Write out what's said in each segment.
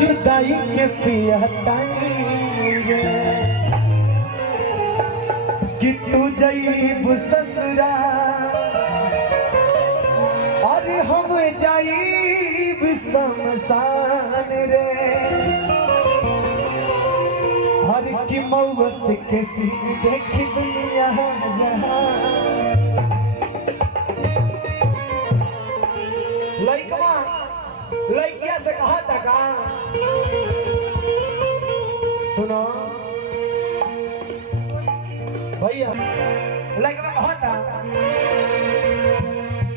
जुदाई के पियतानी रे कि तू जईब ससुरा और हम जाईब शमशान रे हर की मौत के सीन देखी दुनिया जहां लइकवा लइकिया से कहा था का सुनो भैया लइकवा कहा था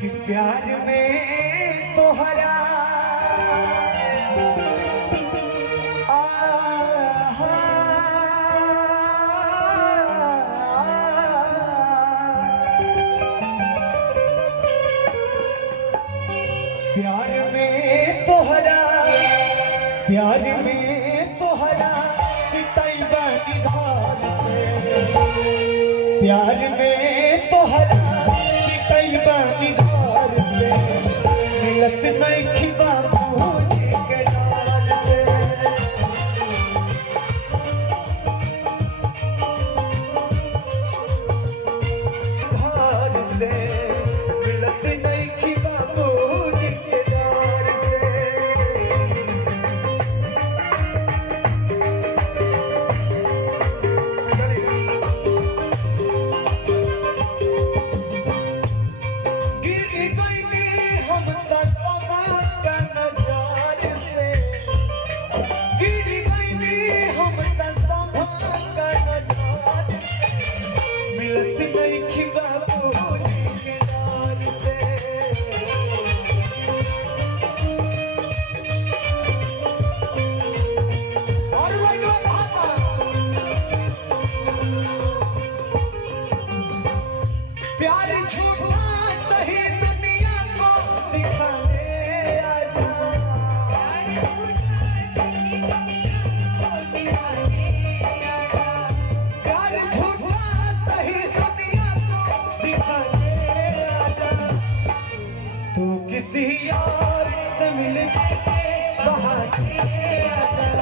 कि प्यार में तोहरा प्यार में तोहरा पिटाइबा निधार से प्यार में तोहरा पिटाइबा निधार से मिलत नहीं खिबा मुझे के डाल से धार से मिलत नहीं खिबा प्यार झूठा सही दुनिया को दिखाने आजा प्यार झूठा सही दुनिया को दिखाने आजा तू किसी और से मिलने बहाने आजा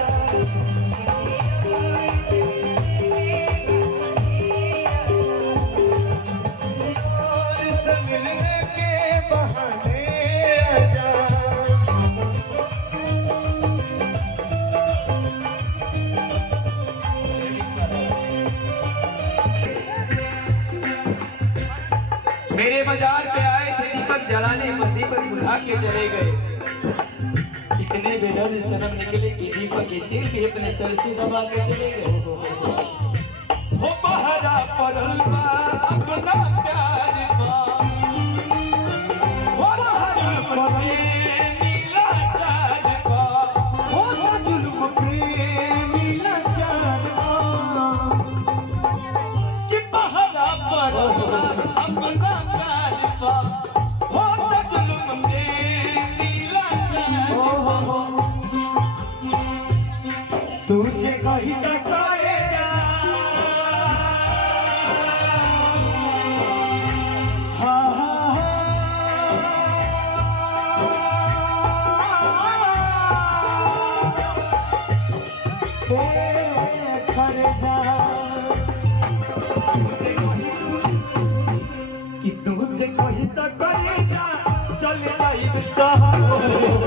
मेरे बाजार पे आए थे दीपक जलाने पर दीपक बुझा के चले गए इतने बेदर्द सनम निकले कि दीपक के दिल भी अपने सर से दबा के चले गए हो पहरा पड़लवा अपना प्यार बा हो पहरा प्रेमी लाचार बा हो जुल्म प्रेमी लाचार बा कि पहरा पड़लवा अपना तुझे कहीं ना पाएगा हाँ हाँ कि तुझे कहीं तो करेगा चल आई सहारा